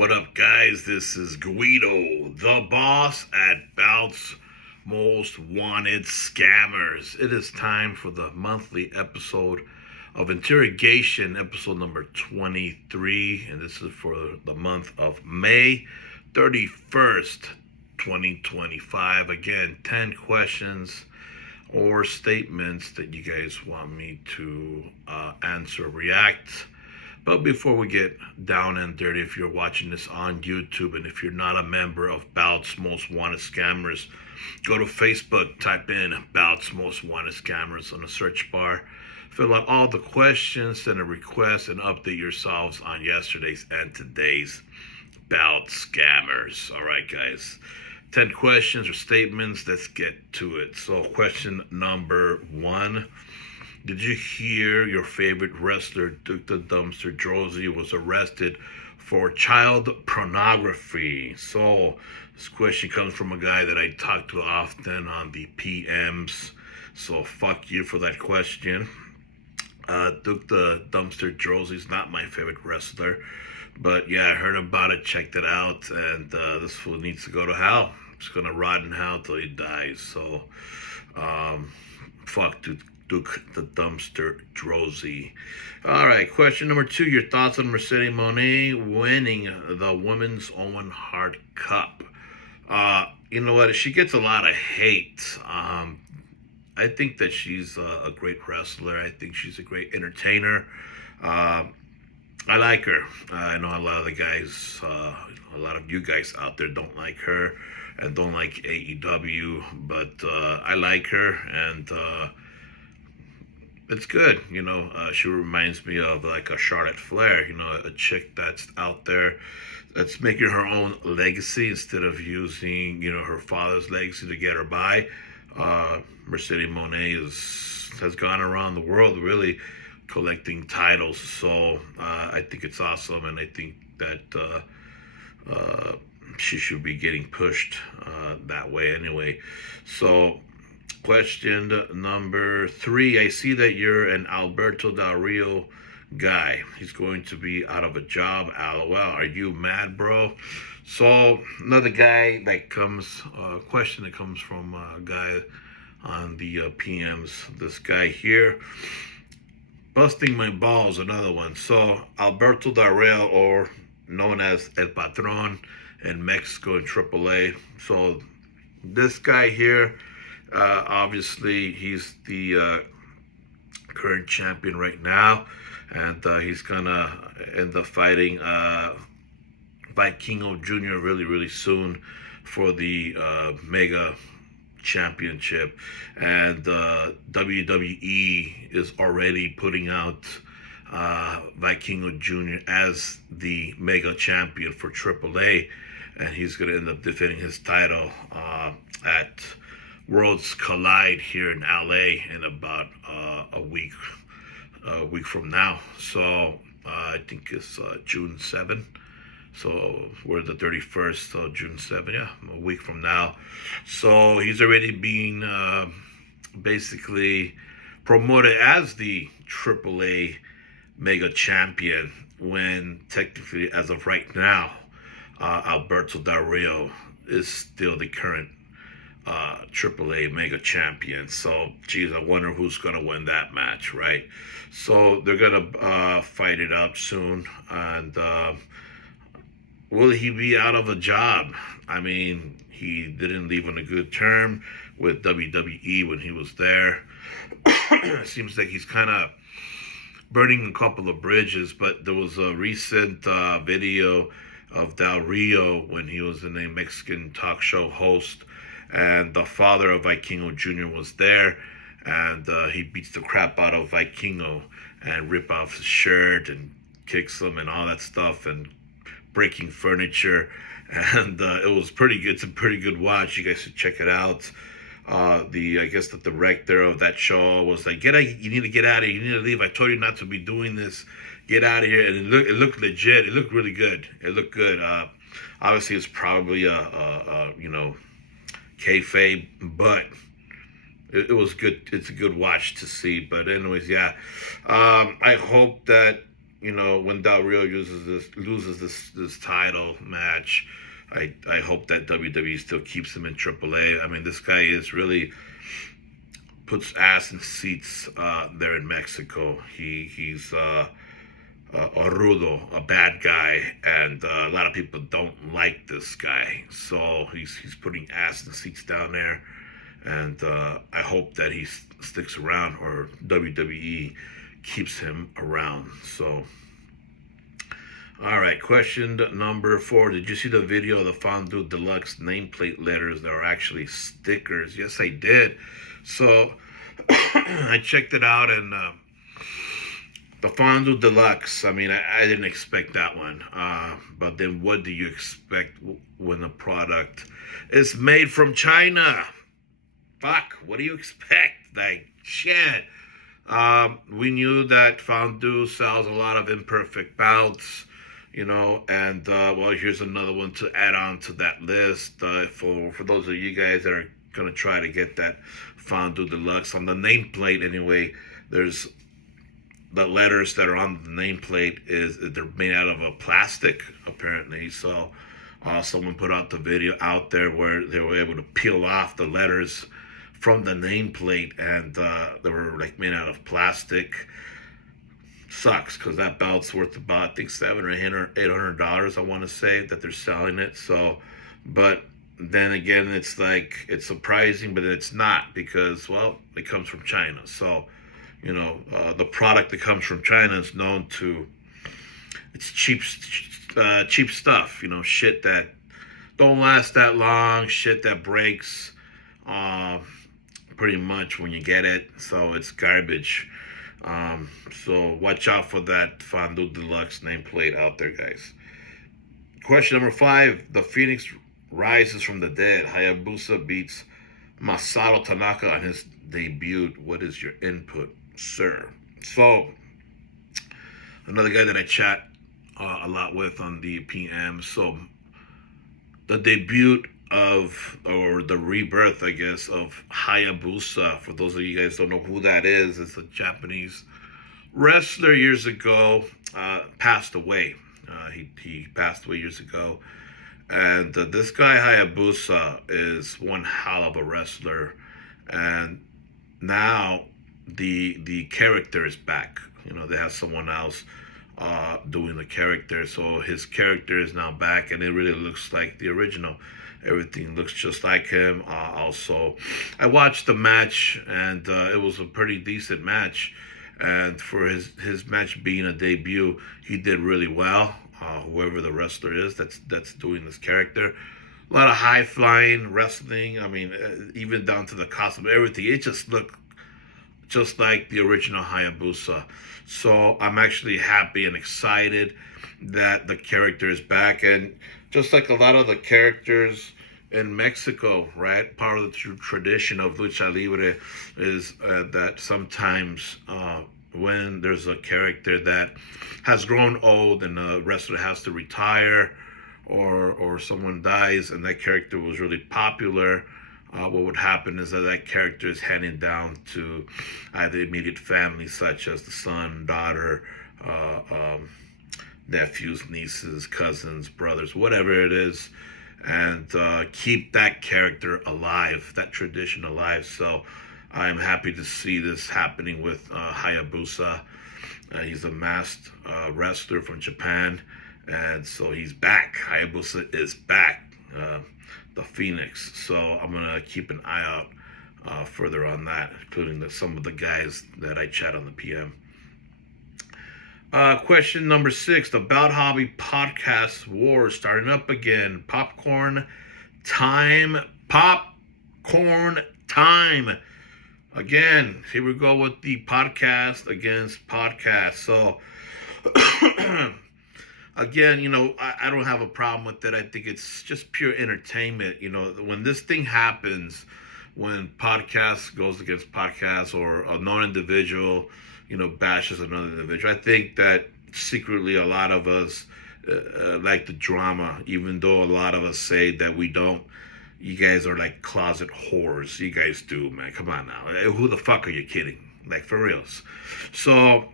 What up, guys? This is Guido, the boss at Bout's Most Wanted Scammers. It is time for the monthly episode of Interrogation, episode number 23, and this is for the month of May 31st, 2025. Again, 10 questions or statements that you guys want me to answer, react. But before we get down and dirty, if you're watching this on YouTube and if you're not a member of Bout's Most Wanted Scammers, go to Facebook, type in Bout's Most Wanted Scammers on the search bar, fill out all the questions, send a request, and update yourselves on yesterday's and today's Bout Scammers. All right, guys. 10 questions or statements. Let's get to it. So question number 1. Did you hear your favorite wrestler, Duke the Dumpster Droese, was arrested for child pornography? So this question comes from a guy that I talk to often on the PMs. So fuck you for that question. Duke the Dumpster Droese is not my favorite wrestler. But yeah, I heard about it, checked it out, and this fool needs to go to hell. He's going to rot in hell till he dies. So fuck Duke the Dumpster Droese. All right, question number 2. Your thoughts on Mercedes Moné winning the Women's Owen Hart Cup? You know what? She gets a lot of hate. I think that she's a great wrestler. I think she's a great entertainer. I like her. I know a lot of the guys, a lot of you guys out there don't like her and don't like AEW, but I like her, and it's good. You know, she reminds me of like a Charlotte Flair, you know, a chick that's out there that's making her own legacy instead of using, you know, her father's legacy to get her by. Mercedes Moné has gone around the world really collecting titles, so I think it's awesome, and I think that she should be getting pushed that way anyway. So question number 3. I see that you're an Alberto Del Rio guy. He's going to be out of a job, LOL. Are you mad, bro? So another guy that comes, question that comes from a guy on the PMs, this guy here. Busting my balls, another one. So Alberto Del Rio, or known as El Patron in Mexico in AAA. So this guy here, obviously he's the current champion right now, and he's gonna end up fighting Vikingo Jr. really soon for the Mega Championship, and WWE is already putting out Vikingo Jr. as the Mega Champion for AAA, and he's going to end up defending his title at Worlds Collide here in LA in about a week from now. So I think it's June 7th. So we're the 31st, so June 7th, yeah, a week from now. So he's already being basically promoted as the AAA Mega Champion, when technically, as of right now, Alberto Del Rio is still the current AAA Mega Champion. So, geez, I wonder who's going to win that match, right? So they're going to fight it up soon, and will he be out of a job? I mean, he didn't leave on a good term with WWE when he was there. It seems like he's kind of burning a couple of bridges, but there was a recent video of Del Rio when he was in a Mexican talk show host, and the father of Vikingo Jr. was there, and he beats the crap out of Vikingo and rip off his shirt and kicks him and all that stuff, and breaking furniture, and it was pretty good. It's a pretty good watch. You guys should check it out. I guess the director of that show was like, "Get out! You need to get out of here. You need to leave. I told you not to be doing this. Get out of here." And it looked legit. It looked really good. It looked good. Obviously, it's probably a kayfabe, but it was good. It's a good watch to see. But anyways, yeah, I hope that when Del Rio loses this title match, I hope that WWE still keeps him in AAA. I mean, this guy is really puts ass in seats there in Mexico. He's a rudo, a bad guy, and a lot of people don't like this guy. So he's putting ass in seats down there, and I hope that he sticks around, or WWE keeps him around. So, all right, question number 4. Did you see the video of the Fondo Deluxe nameplate letters that are actually stickers? Yes, I did. So I checked it out, and the Fondo Deluxe, I mean, I didn't expect that one. But then what do you expect when a product is made from China? Fuck, what do you expect? Like, shit. We knew that Fondo sells a lot of imperfect belts, and well, here's another one to add on to that list. For those of you guys that are going to try to get that Fondo Deluxe, on the nameplate anyway, there's the letters that are on the nameplate they're made out of a plastic, apparently. So someone put out the video out there where they were able to peel off the letters from the nameplate, and they were like made out of plastic. Sucks, because that belt's worth about, I think, $700 or $800, I want to say, that they're selling it. So, but then again, it's like, it's surprising, but it's not, because, well, it comes from China. So, the product that comes from China is known to, it's cheap stuff, shit that don't last that long, shit that breaks pretty much when you get it. So it's garbage. So watch out for that Fondo Deluxe nameplate out there, guys. Question number 5. The Phoenix rises from the dead. Hayabusa beats Masato Tanaka on his debut. What is your input, sir? So, another guy that I chat a lot with on the PM. So, the debut or the rebirth, I guess, of Hayabusa, for those of you guys who don't know who that is, it's a Japanese wrestler years ago, passed away. He passed away years ago. And this guy, Hayabusa, is one hell of a wrestler. And now the character is back. They have someone else doing the character. So his character is now back, and it really looks like the original. Everything looks just like him. Also, I watched the match, and it was a pretty decent match. And for his match being a debut, he did really well. Whoever the wrestler is that's doing this character, a lot of high flying wrestling. I mean, even down to the costume, everything. It just looked just like the original Hayabusa. So I'm actually happy and excited that the character is back. And just like a lot of the characters in Mexico, right? Part of the tradition of lucha libre is that sometimes when there's a character that has grown old and the wrestler has to retire, or someone dies and that character was really popular, what would happen is that character is handed down to either immediate family, such as the son, daughter, nephews, nieces, cousins, brothers, whatever it is, and keep that character alive, that tradition alive. So I'm happy to see this happening with Hayabusa. He's a masked wrestler from Japan, and so he's back. Hayabusa is back, the Phoenix. So I'm going to keep an eye out further on that, including some of the guys that I chat on the PM. Question number 6. The Bout Hobby Podcast War starting up again. Popcorn time. Again, here we go with the podcast against podcast. So, again, I don't have a problem with it. I think it's just pure entertainment. When this thing happens, when podcast goes against podcast, or a non-individual, bashes another individual, I think that secretly a lot of us like the drama, even though a lot of us say that we don't. You guys are like closet whores. You guys do, man. Come on now. Who the fuck are you kidding? Like, for reals. So,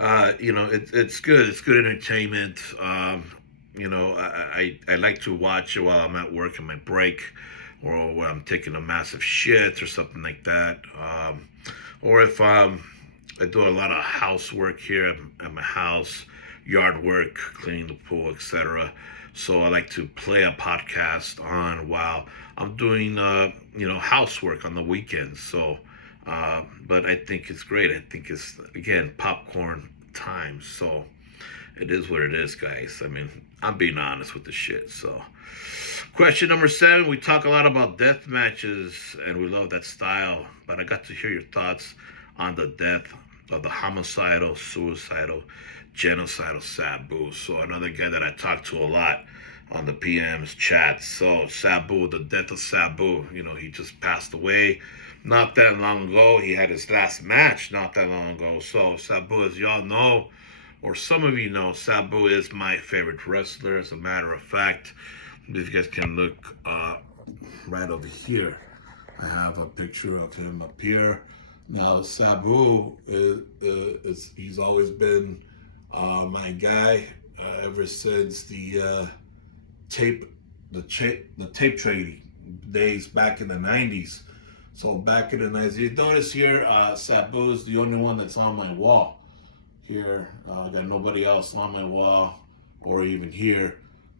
It's good. It's good entertainment. I like to watch it while I'm at work in my break, or when I'm taking a massive shit or something like that. Or if I do a lot of housework here at my house, yard work, cleaning the pool, etc. So I like to play a podcast on while I'm doing, housework on the weekends. So, but I think it's great. I think it's, again, popcorn time. So it is what it is, guys. I mean, I'm being honest with the shit. So, question number 7. We talk a lot about death matches, and we love that style. But I got to hear your thoughts on the death of the homicidal, suicidal, genocidal Sabu. So another guy that I talk to a lot on the PM's chat. So Sabu, the death of Sabu, he just passed away not that long ago. He had his last match not that long ago. So Sabu, as y'all know, or some of you know, Sabu is my favorite wrestler. As a matter of fact, if you guys can look right over here, I have a picture of him up here. Now, Sabu he's always been my guy ever since the tape trading days back in the 90s. So back in the 90s, you notice here, Sabu is the only one that's on my wall. Here, I got nobody else on my wall, or even here.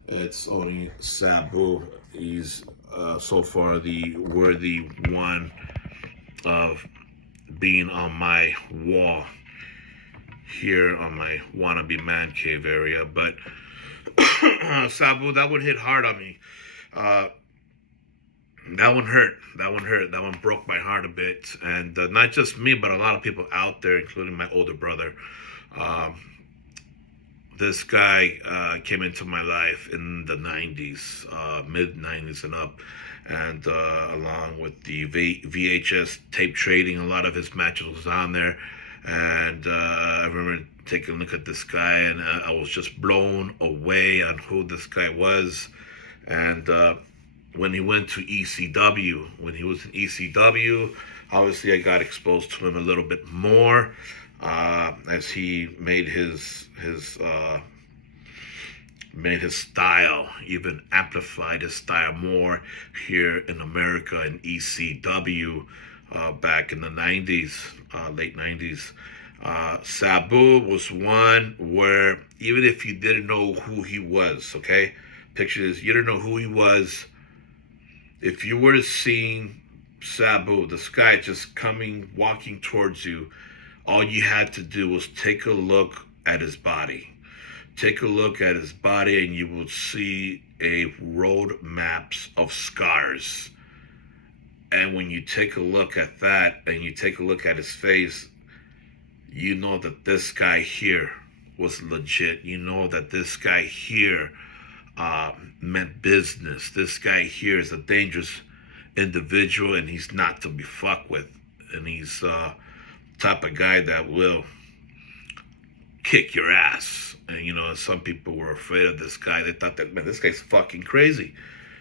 It's only Sabu. He's so far the worthy one of being on my wall here on my wannabe man cave area. But Sabu, that one hit hard on me. That one hurt. That one broke my heart a bit. And not just me, but a lot of people out there, including my older brother. This guy came into my life in the 90s, mid 90s and up. And along with the VHS tape trading, a lot of his matches was on there. And I remember taking a look at this guy, and I was just blown away on who this guy was. And when he went to ECW, when he was in ECW, obviously I got exposed to him a little bit more as he made his style, even amplified his style more here in America in ECW back in the 90s, late 90s. Sabu was one where even if you didn't know who he was, okay? Picture this, you didn't know who he was. If you were to see Sabu, this guy just walking towards you, all you had to do was take a look at his body. Take a look at his body and you will see a road maps of scars. And when you take a look at that and you take a look at his face, you know that this guy here was legit. You know that this guy here meant business. This guy here is a dangerous individual, and he's not to be fucked with. And he's type of guy that will kick your ass. And some people were afraid of this guy. They thought that, man, this guy's fucking crazy.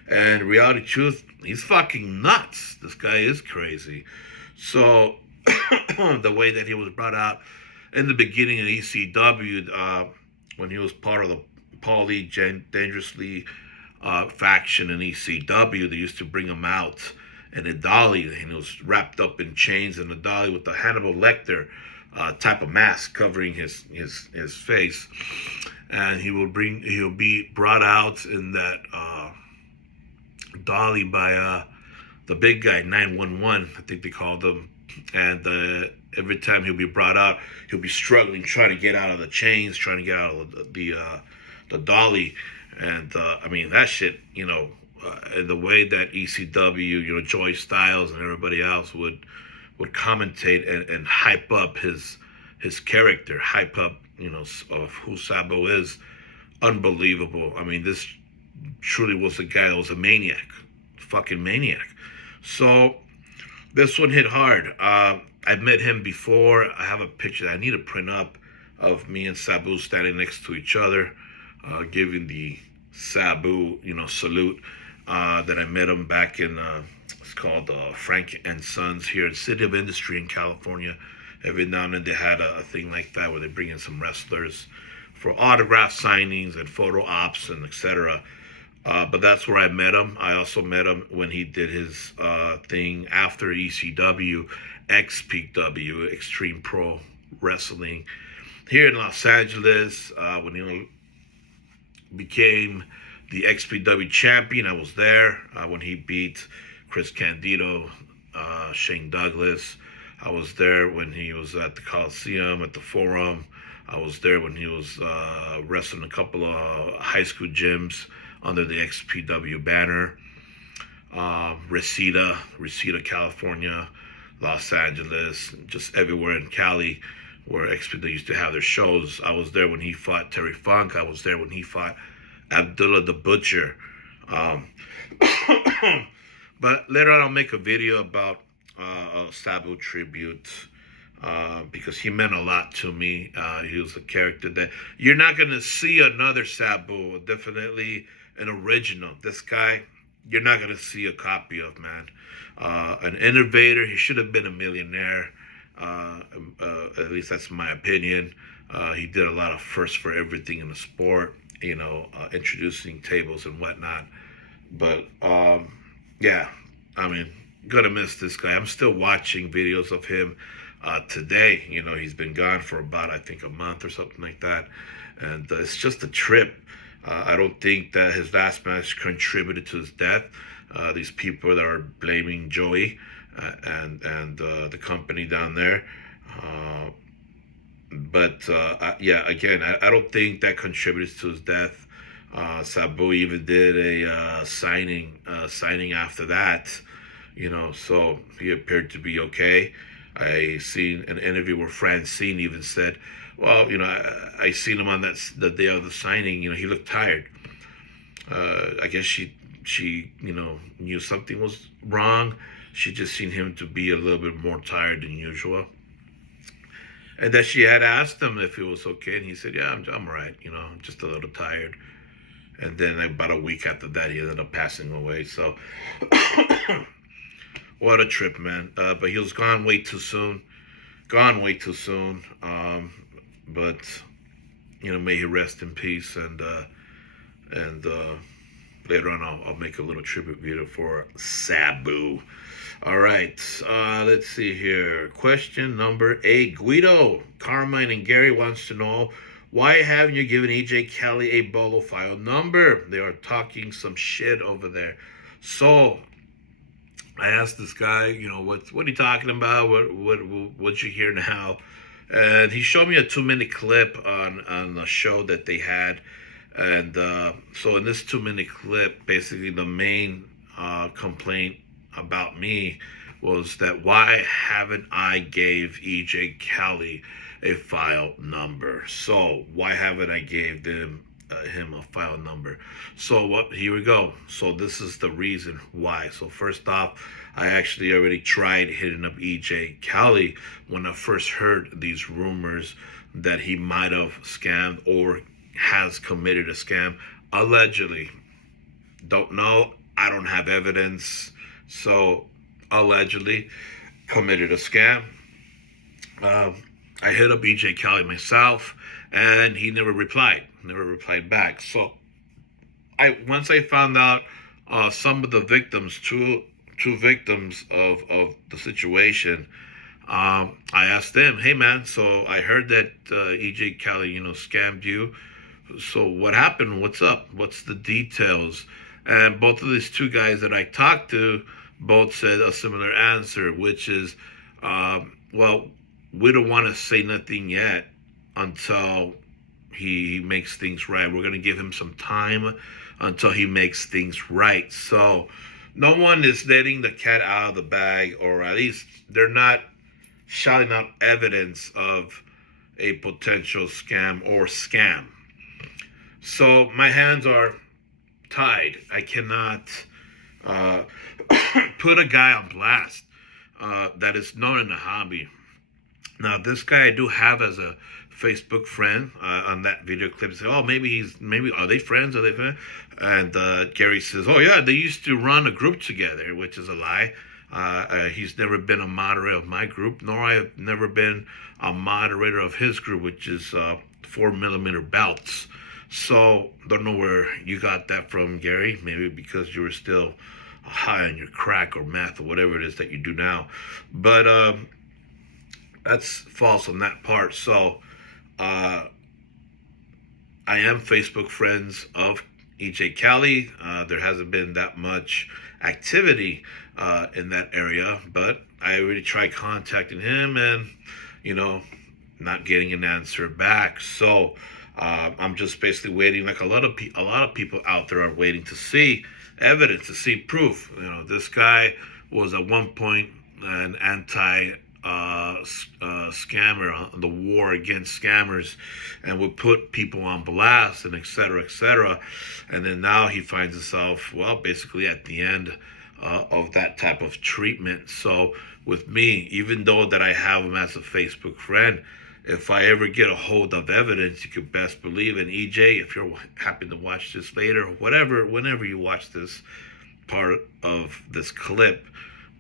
And reality truth, he's fucking nuts. This guy is crazy. So the way that he was brought out in the beginning of ECW, when he was part of the Paulie Dangerously faction in ECW, they used to bring him out in a dolly, and he was wrapped up in chains in a dolly with the Hannibal Lecter type of mask covering his face, and he'll be brought out in that dolly by the big guy, 911, I think they called him. And every time he'll be brought out, he'll be struggling, trying to get out of the chains, trying to get out of the dolly. And I mean, that shit, in the way that ECW, Joey Styles and everybody else would commentate and hype up his character, hype up, of who Sabu is, unbelievable. I mean, this truly was a guy that was a maniac, fucking maniac. So this one hit hard. I've met him before. I have a picture that I need to print up of me and Sabu standing next to each other, giving the Sabu, salute. That I met him back in, it's called Frank and Sons here in City of Industry in California, Every now and then they had a thing like that where they bring in some wrestlers for autograph signings and photo ops and etc. But that's where I met him. I also met him when he did his thing after ECW, XPW, Extreme Pro Wrestling, here in Los Angeles. When he became the XPW champion, I was there. When he beat Chris Candido, Shane Douglas, I was there when he was at the Coliseum, at the Forum. I was there when he was wrestling a couple of high school gyms under the XPW banner. Reseda, California, Los Angeles, just everywhere in Cali where XPW used to have their shows. I was there when he fought Terry Funk. I was there when he fought Abdullah the Butcher. But later on I'll make a video about a Sabu tribute because he meant a lot to me. He was a character that you're not going to see another Sabu, definitely an original. This guy, you're not going to see a copy of, man. An innovator. He should have been a millionaire. At least that's my opinion. He did a lot of firsts for everything in the sport, introducing tables and whatnot. But yeah, I mean, gonna miss this guy. I'm still watching videos of him today. He's been gone for about, I think, a month or something like that. And it's just a trip. I don't think that his last match contributed to his death. These people that are blaming Joey and the company down there. Yeah, again, I don't think that contributed to his death. Sabu even did a signing after that, so he appeared to be okay. I seen an interview where Francine even said, well, I seen him on the day of the signing, he looked tired. I guess she knew something was wrong. She just seen him to be a little bit more tired than usual. And then she had asked him if he was okay, and he said, yeah, I'm all right, just a little tired. And then about a week after that, he ended up passing away. So, what a trip, man. But he was gone way too soon. But, may he rest in peace. And later on, I'll make a little tribute video for Sabu. All right, let's see here. Question number 8. Guido, Carmine, and Gary wants to know, why haven't you given EJ Kelly a bolo file number? They are talking some shit over there. So I asked this guy, what are you talking about? What you hear now? And he showed me a 2-minute clip on a show that they had. And so in this 2-minute clip, basically the main complaint about me was that why haven't I gave EJ Kelly a file number? So why haven't I gave him a file number? So here we go. So this is the reason why. So first off, I actually already tried hitting up EJ Kelly when I first heard these rumors that he might have scammed or has committed a scam, allegedly. Don't know. I don't have evidence. So allegedly committed a scam. I hit up EJ Kelly myself, and he never replied back. So once I found out some of the victims, two victims of the situation, I asked them, hey man, so I heard that EJ Kelly, scammed you. So what happened? What's up? What's the details? And both of these two guys that I talked to both said a similar answer, which is, well, we don't want to say nothing yet until he makes things right. We're going to give him some time until he makes things right. So no one is letting the cat out of the bag, or at least they're not shouting out evidence of a potential scam or scam. So my hands are tied. I cannot put a guy on blast that is known in the hobby. Now, this guy I do have as a Facebook friend on that video clip. Say, oh, maybe are they friends? And Gary says, oh yeah, they used to run a group together, which is a lie. He's never been a moderator of my group, nor I have never been a moderator of his group, which is 4mm belts. So don't know where you got that from, Gary. Maybe because you were still high on your crack or meth or whatever it is that you do now. But that's false on that part. So I am Facebook friends of EJ Cali. There hasn't been that much activity in that area, but I already tried contacting him and, not getting an answer back. So I'm just basically waiting, like a lot of people out there are waiting to see evidence, to see proof. This guy was at one point an anti scammer, on the war against scammers, and would put people on blast and et cetera, et cetera. And then now he finds himself, well, basically at the end of that type of treatment. So with me, even though that I have him as a Facebook friend, if I ever get a hold of evidence, you could best believe it. EJ, if you're happy to watch this later, whenever you watch this part of this clip,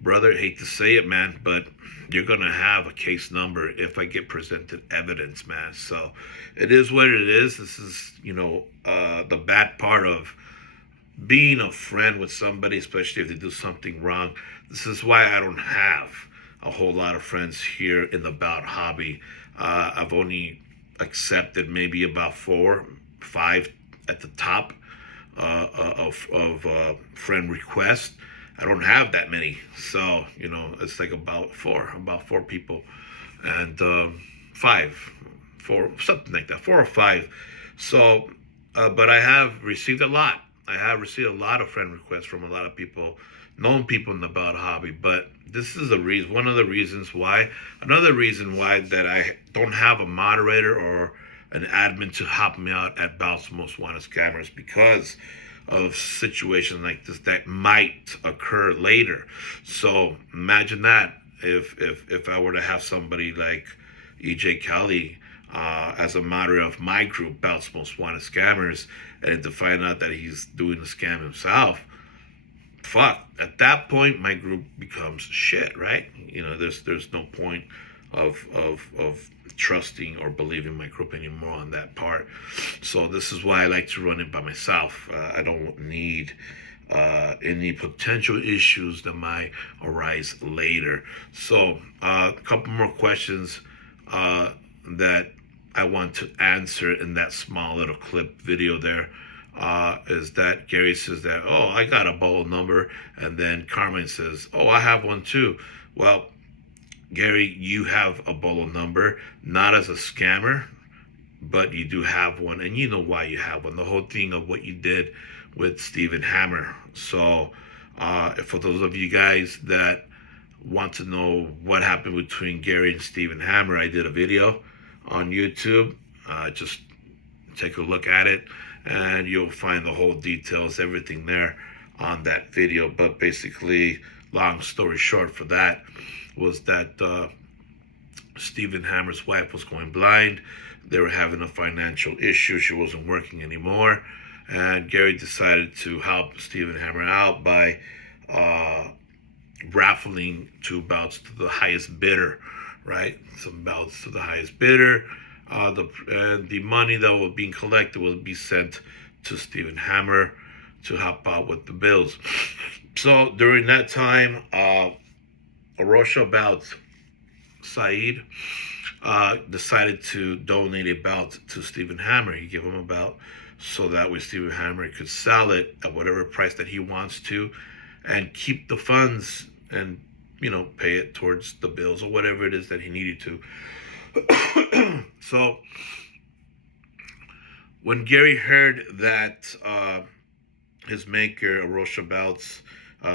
brother, hate to say it, man, but you're going to have a case number if I get presented evidence, man. So it is what it is. This is, the bad part of being a friend with somebody, especially if they do something wrong. This is why I don't have a whole lot of friends here in the bout hobby. I've only accepted maybe about 4, 5 at the top of friend requests. I don't have that many, so it's like about four people, and 4, something like that, 4 or 5. So, but I have received a lot. I have received a lot of friend requests from a lot of people, known people in the bout hobby. But this is one of the reasons why. Another reason why that I don't have a moderator or an admin to help me out at Bout's Most Wanted Scammers, because of situations like this that might occur later. So imagine that if I were to have somebody like EJ Kelly as a moderator of my group, Bout's Most Wanted Scammers, and to find out that he's doing the scam himself, fuck. At that point, my group becomes shit, right? There's no point of trusting or believing my group anymore on that part. So this is why I like to run it by myself. I don't need any potential issues that might arise later. So a couple more questions that I want to answer in that small little clip video there. Is that Gary says that, oh, I got a bolo number, and then Carmen says, oh, I have one too. Well, Gary, you have a bolo number, not as a scammer, but you do have one, and you know why you have one. The whole thing of what you did with Stephen Hammer. So for those of you guys that want to know what happened between Gary and Stephen Hammer, I did a video on YouTube. Just take a look at it, and you'll find the whole details, everything there on that video. But basically, long story short for that was that Stephen Hammer's wife was going blind. They were having a financial issue. She wasn't working anymore. And Gary decided to help Stephen Hammer out by raffling 2 bouts to the highest bidder, right? Some bouts to the highest bidder. The money that was being collected will be sent to Stephen Hammer to help out with the bills. So during that time, Arosha Bout Saeed decided to donate a bout to Stephen Hammer. He gave him a bout so that way Stephen Hammer could sell it at whatever price that he wants to and keep the funds and, pay it towards the bills or whatever it is that he needed to. So when Gary heard that his maker, Arosha Bouts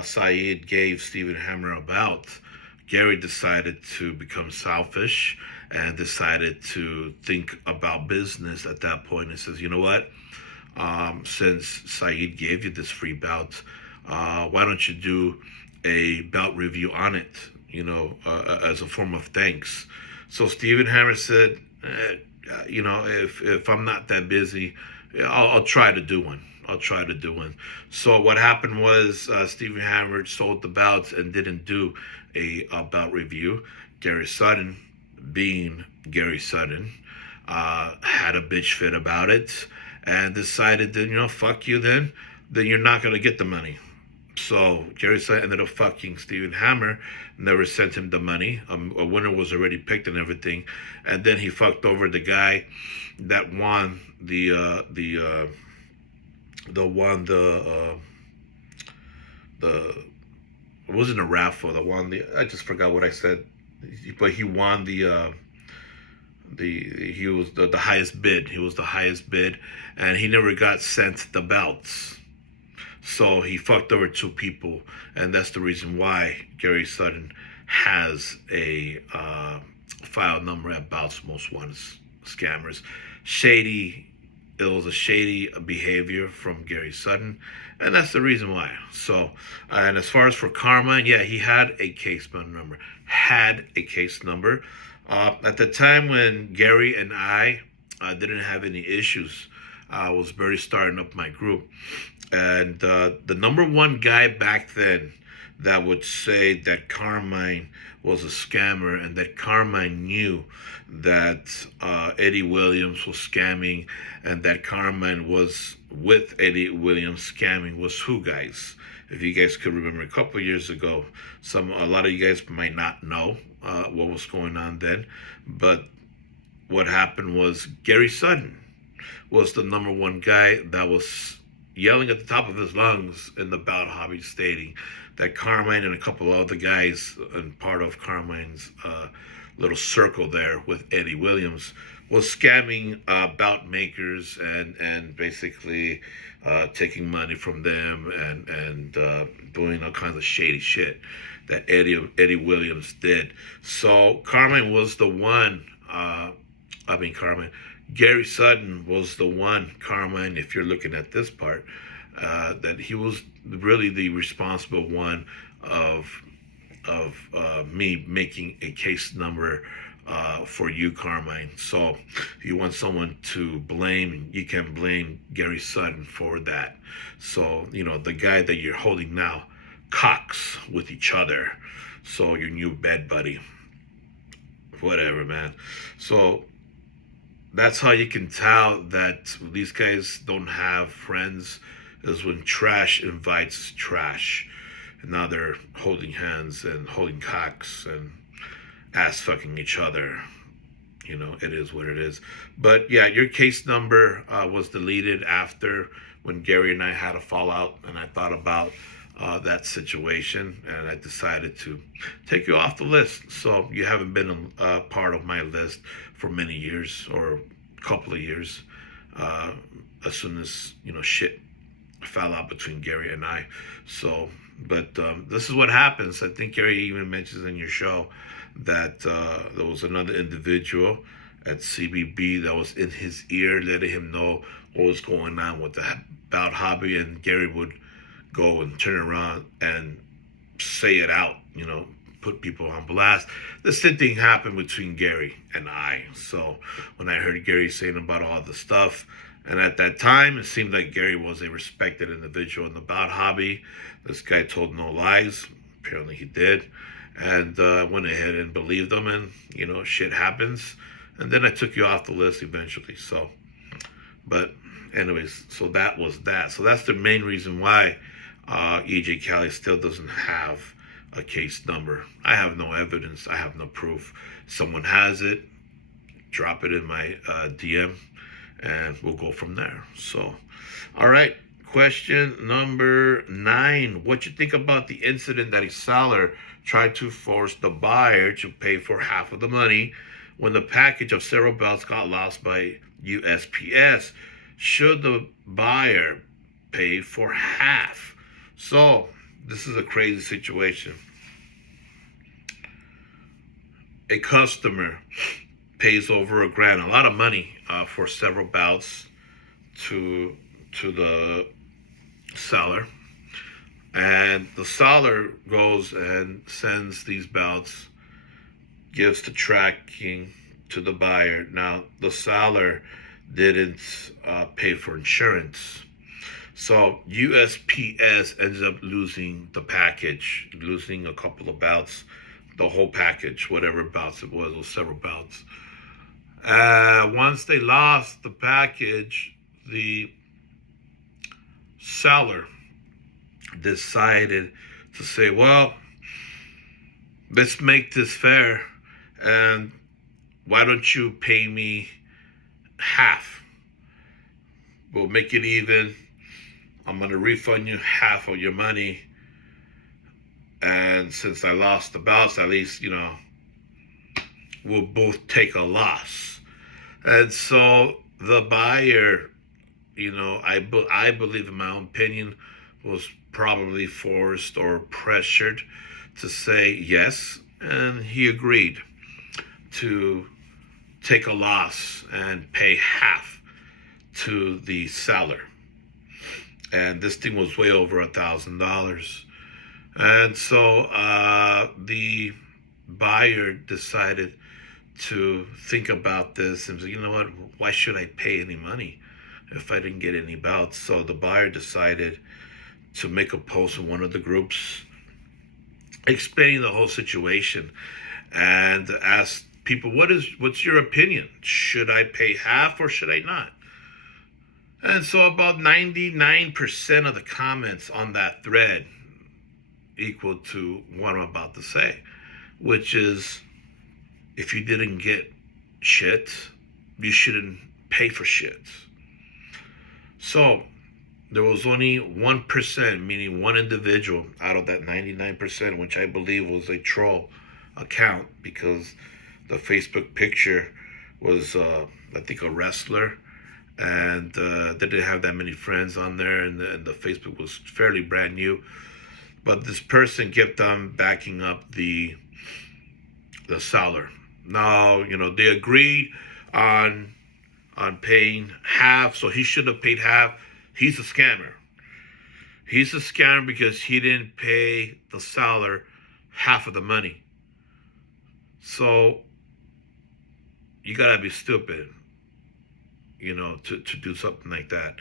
Saeed, gave Stephen Hammer a bout, Gary decided to become selfish and decided to think about business at that point and says, you know what? Since Saeed gave you this free bout, why don't you do a bout review on it, as a form of thanks? So Stephen Hammer said, if I'm not that busy, Yeah, I'll try to do one. I'll try to do one. So what happened was Stephen Hammer sold the bouts and didn't do a bout review. Gary Sutton, being Gary Sutton, had a bitch fit about it and decided that, fuck you then you're not going to get the money. So Gary Sutton ended up fucking Stephen Hammer, never sent him the money. A winner was already picked and everything, and then he fucked over the guy that won the it wasn't a raffle. The won the I just forgot what I said, but he won he was the highest bid. He was the highest bid, and he never got sent the belts. So he fucked over two people, and that's the reason why Gary Sutton has a file number at Bouts Most Wanted Scammers. It was a shady behavior from Gary Sutton, and that's the reason why. So, and as far as for Carmine, yeah, he had a case number. At the time when Gary and I didn't have any issues, I was barely starting up my group. And the number one guy back then that would say that Carmine was a scammer and that Carmine knew that Eddie Williams was scamming and that Carmine was with Eddie Williams scamming was who, guys? If you guys could remember a couple of years ago, a lot of you guys might not know what was going on then, but what happened was Gary Sutton was the number one guy that was yelling at the top of his lungs in the bout hobby, stating that Carmine and a couple of other guys and part of Carmine's little circle there with Eddie Williams was scamming bout makers and basically taking money from them and doing all kinds of shady shit that Eddie Williams did. So Carmine was the one. Gary Sutton was the one, Carmine, if you're looking at this part, that he was really the responsible one of me making a case number for you, Carmine. So if you want someone to blame, you can blame Gary Sutton for that. So, the guy that you're holding now, cocks with each other. So your new bed buddy. Whatever, man. So that's how you can tell that these guys don't have friends, is when trash invites trash. And now they're holding hands and holding cocks and ass fucking each other. It is what it is. But yeah, your case number was deleted after when Gary and I had a fallout, and I thought about that situation, and I decided to take you off the list. So you haven't been a part of my list for many years, or a couple of years, as soon as shit fell out between Gary and I. So, but this is what happens. I think Gary even mentions in your show that there was another individual at CBB that was in his ear, letting him know what was going on with the bout hobby, and Gary would go and turn around and say it out, put people on blast. The same thing happened between Gary and I. So when I heard Gary saying about all the stuff, and at that time, it seemed like Gary was a respected individual in the bout hobby. This guy told no lies. Apparently he did. And I went ahead and believed him, and, shit happens. And then I took you off the list eventually. So, but anyways, so that was that. So that's the main reason why EJ Cali still doesn't have a case number. I have no evidence. I have no proof. Someone has it, drop it in my DM, and we'll go from there. So, all right. Question number 9. What you think about the incident that a seller tried to force the buyer to pay for half of the money when the package of several belts got lost by USPS? Should the buyer pay for half? So, this is a crazy situation. A customer pays over $1,000, a lot of money, for several belts to the seller, and the seller goes and sends these belts, gives the tracking to the buyer. Now the seller didn't pay for insurance. So USPS ended up losing the package, losing a couple of bouts, the whole package, whatever bouts it was, or several bouts. Once they lost the package, the seller decided to say, well, let's make this fair, and why don't you pay me half? We'll make it even. I'm going to refund you half of your money. And since I lost the bouts, at least, we'll both take a loss. And so the buyer, I believe, in my own opinion, was probably forced or pressured to say yes. And he agreed to take a loss and pay half to the seller. And this thing was way over $1,000. And so the buyer decided to think about this and say, you know what, why should I pay any money if I didn't get any bouts? So the buyer decided to make a post in one of the groups explaining the whole situation and asked people, what's your opinion? Should I pay half or should I not? And so about 99% of the comments on that thread equal to what I'm about to say, which is, if you didn't get shit, you shouldn't pay for shit. So there was only 1%, meaning one individual out of that 99%, which I believe was a troll account, because the Facebook picture was, I think, a wrestler, and they didn't have that many friends on there, and the Facebook was fairly brand new. But this person kept on backing up the seller. Now, they agreed on paying half, so he should have paid half. He's a scammer. He's a scammer because he didn't pay the seller half of the money. So you gotta be stupid, to do something like that.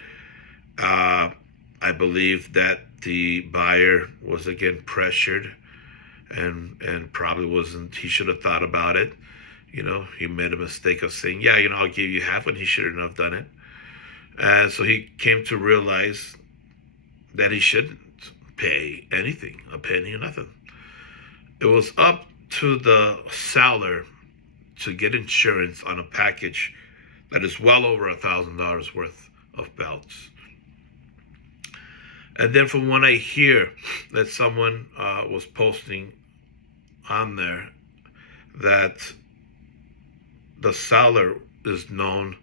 I believe that the buyer was again pressured and probably wasn't, he should have thought about it. He made a mistake of saying, yeah, I'll give you half, when he shouldn't have done it. And so he came to realize that he shouldn't pay anything, a penny or nothing. It was up to the seller to get insurance on a package that is well over $1,000 worth of belts. And then from what I hear, that someone was posting on there that the seller is known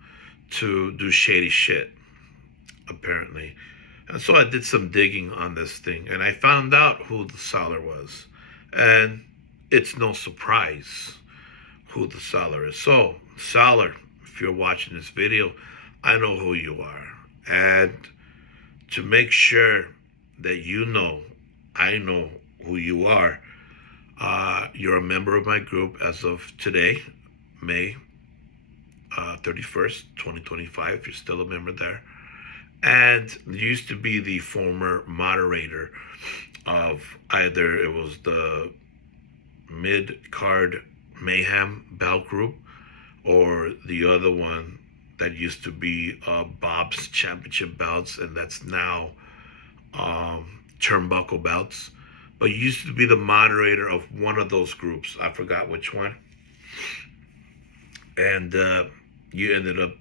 to do shady shit, apparently. And so I did some digging on this thing, and I found out who the seller was. And it's no surprise who the seller is. So, seller, if you're watching this video, I know who you are. And to make sure that I know who you are, you're a member of my group as of today, May 31st, 2025, if you're still a member there. And you used to be the former moderator of either it was the mid-card mayhem bout group, or the other one that used to be Bob's Championship Bouts, and that's now Turnbuckle Bouts. But you used to be the moderator of one of those groups. I forgot which one. And you ended up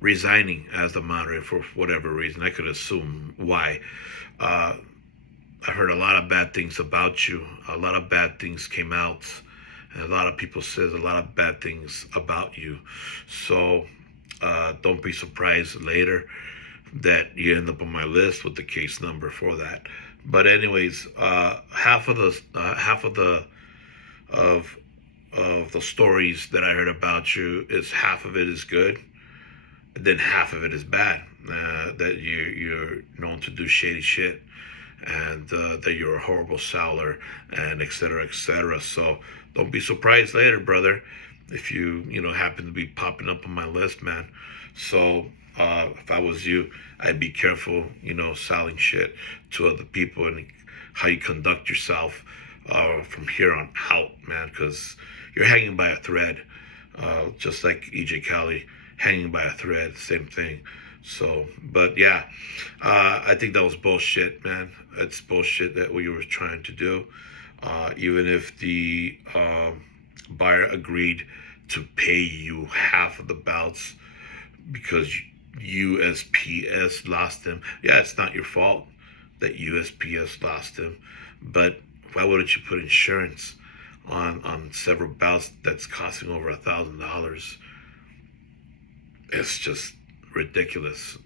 resigning as the moderator for whatever reason. I could assume why. I heard a lot of bad things about you. A lot of bad things came out. And a lot of people said a lot of bad things about you. So don't be surprised later that you end up on my list with the case number for that. But anyways, half of the stories that I heard about you is half of it is good, and then half of it is bad. That you're known to do shady shit, and that you're a horrible seller, and et cetera, et cetera. So don't be surprised later, brother, if you happen to be popping up on my list, man. So if I was you, I'd be careful, selling shit to other people and how you conduct yourself from here on out, man, because you're hanging by a thread, just like EJ Kelly hanging by a thread, same thing. So, but yeah, I think that was bullshit, man. It's bullshit that what you were trying to do. Even if the buyer agreed to pay you half of the bouts because USPS lost them. Yeah, it's not your fault that USPS lost them, but why wouldn't you put insurance on several bouts that's costing over $1,000? It's just ridiculous,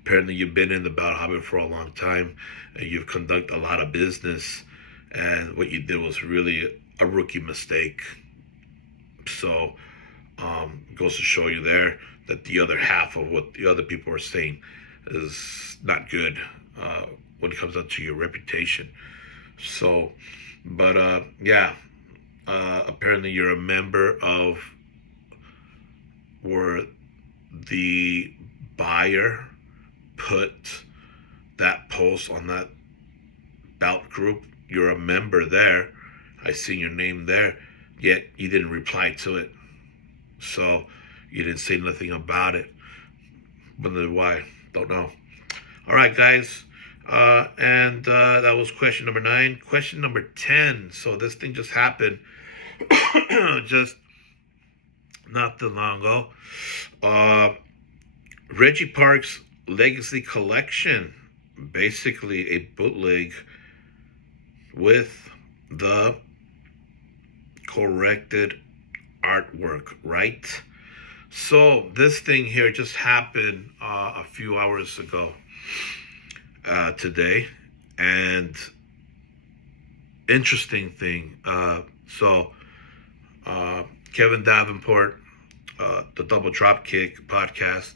apparently you've been in the bout hobby for a long time, and you've conducted a lot of business, and what you did was really a rookie mistake. So goes to show you there that the other half of what the other people are saying is not good when it comes up to your reputation. So, but yeah, apparently you're a member of where the buyer put that post on that bout group. You're a member there. I see your name there, yet you didn't reply to it. So you didn't say nothing about it. Wonder why? Don't know. All right, guys. And that was question number 9. Question number 10. So this thing just happened just not too long ago. Reggie Parks Legacy Collection, basically a bootleg with the corrected artwork, right? So this thing here just happened a few hours ago today, and interesting thing. So Kevin Davenport, the Double Dropkick podcast,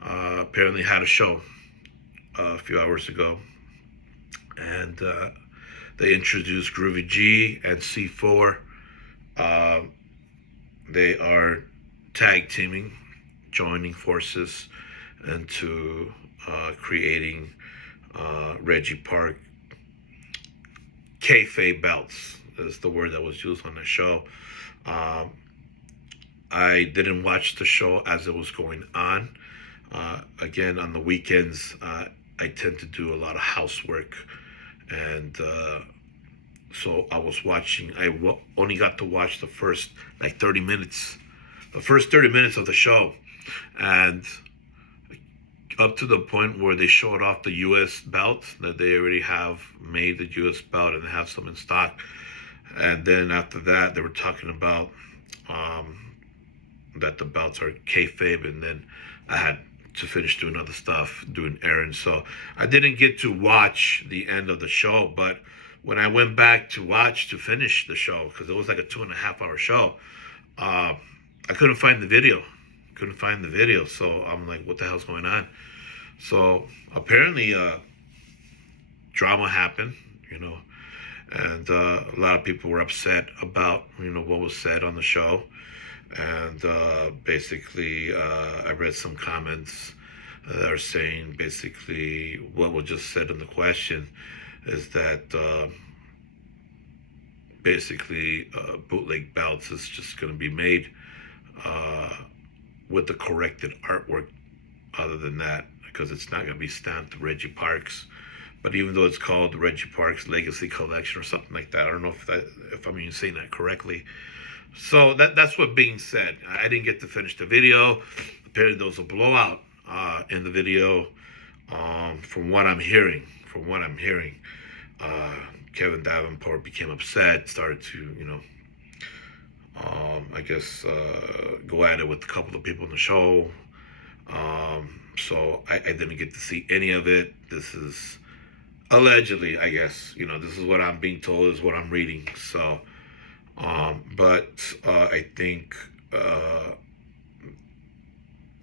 apparently had a show a few hours ago, and they introduced Groovy G and C4. They are tag teaming, joining forces into creating Reggie Park kayfabe belts is the word that was used on the show. I didn't watch the show as it was going on. Again, on the weekends, I tend to do a lot of housework, and so I was watching. Only got to watch the first 30 minutes, the first 30 minutes of the show, and up to the point where they showed off the U.S. belt, that they already have made the U.S. belt and they have some in stock. And then after that, they were talking about that the belts are kayfabe, and then I had to finish doing other stuff, doing errands. So I didn't get to watch the end of the show, but when I went back to finish the show, because it was like a 2.5-hour show, I couldn't find the video. So I'm like, what the hell's going on? So apparently drama happened, and a lot of people were upset about, what was said on the show. And basically, I read some comments that are saying basically what was just said in the question is that basically bootleg belts is just going to be made with the corrected artwork. Other than that, because it's not going to be stamped Reggie Parks. But even though it's called the Reggie Parks Legacy Collection or something like that, I don't know if I'm even saying that correctly. So that's what being said. I didn't get to finish the video. Apparently there was a blowout in the video. From what I'm hearing, Kevin Davenport became upset, started to, I guess, go at it with a couple of people in the show. So I didn't get to see any of it. This is allegedly, I guess, this is what I'm being told, is what I'm reading. So, but I think,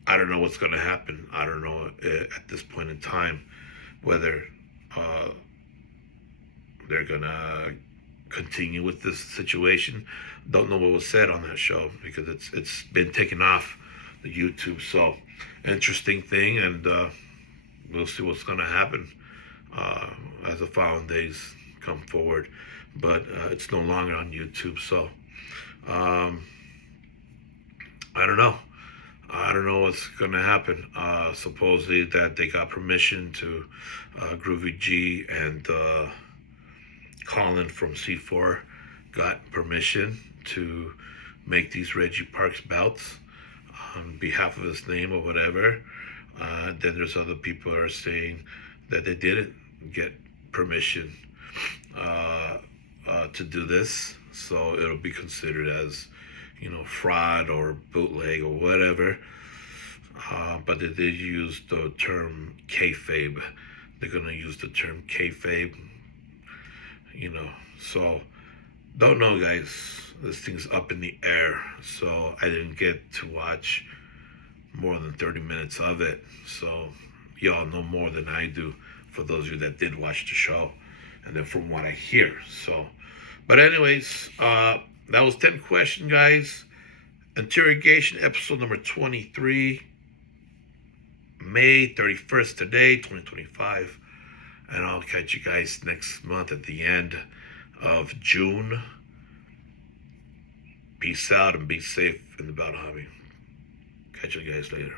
I don't know what's going to happen. I don't know at this point in time whether they're going to continue with this situation. Don't know what was said on that show because it's been taken off the YouTube. So interesting thing, and we'll see what's going to happen as the following days come forward. But it's no longer on YouTube, so I don't know. I don't know what's going to happen. Supposedly that they got permission to Groovy G and Colin from C4 got permission to make these Reggie Parks belts on behalf of his name or whatever. Then there's other people that are saying that they didn't get permission to do this, so it'll be considered as, fraud or bootleg or whatever. But they did use the term kayfabe. They're gonna use the term kayfabe. So don't know, guys. This thing's up in the air, so I didn't get to watch more than 30 minutes of it. So y'all know more than I do, for those of you that did watch the show, and then from what I hear. So, but anyways, that was 10 question, guys. Interrogation episode number 23, May 31st today, 2025. And I'll catch you guys next month at the end of June. Peace out and be safe in the battle hobby. Catch you guys later.